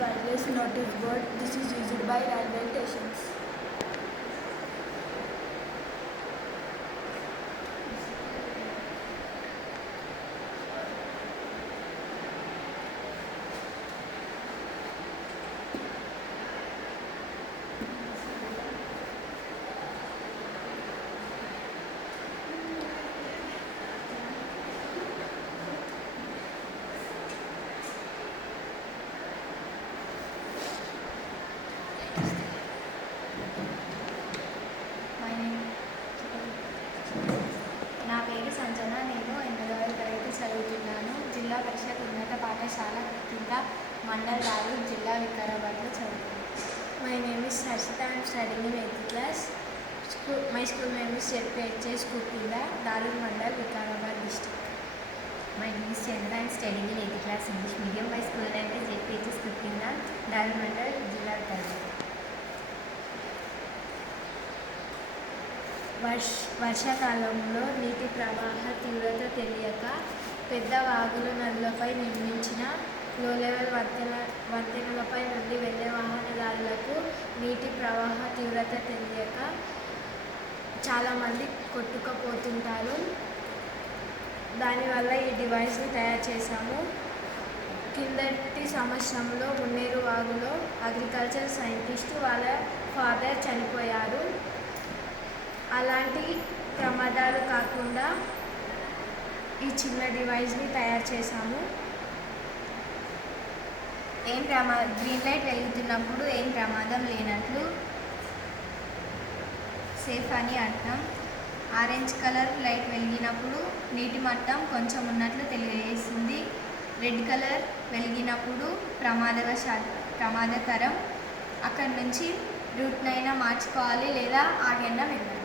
wireless notice board. This is used by railway stations. నా పేరు సంజన. నేను 8వ తరగతి చదువుతున్నాను. జిల్లా పరిషత్ ఉన్నత పాఠశాల కింద మండల్ రావు జిల్లా వికారాబాద్లో చదువుతున్నాను. My name is Harshita. I am studying in 8th class. My school name is ZPHS Skupinda, Dalur Mandal, Vikarabad district. My name is Chandra. I am studying in 8th class English medium. My school name is ZPHS Skupinda, Dalur Mandal, Jilla Vikarabad. వర్షాకాలంలో నీటి ప్రవాహ తీవ్రత తెలియక పెద్ద వాగుల నదులపై నిర్మించిన లో level వంతెనలపై నుండి వెళ్ళే వాహనదారులకు నీటి ప్రవాహ తీవ్రత తెలియక చాలామంది కొట్టుకుపోతుంటారు. దానివల్ల ఈ డివైస్ని తయారు చేశాము. కిందటి సంవత్సరంలో మున్నేరు వాగులో అగ్రికల్చర్ సైంటిస్టు వాళ్ళ ఫాదర్ చనిపోయారు. అలాంటి ప్రమాదాలు కాకుండా ఈ చిన్న డివైస్ని తయారు చేశాము. గ్రీన్ లైట్ వెలుగుతున్నప్పుడు ఏం ప్రమాదం లేనట్లు సేఫ్ అని అంటున్నాం. ఆరెంజ్ కలర్ లైట్ వెలిగినప్పుడు నీటి మట్టం కొంచెం ఉన్నట్లు తెలియజేస్తుంది. రెడ్ కలర్ వెలిగినప్పుడు ప్రమాదకరం. అక్కడి నుంచి రూట్నైనా మార్చుకోవాలి లేదా ఆగైనా వెళ్ళాలి.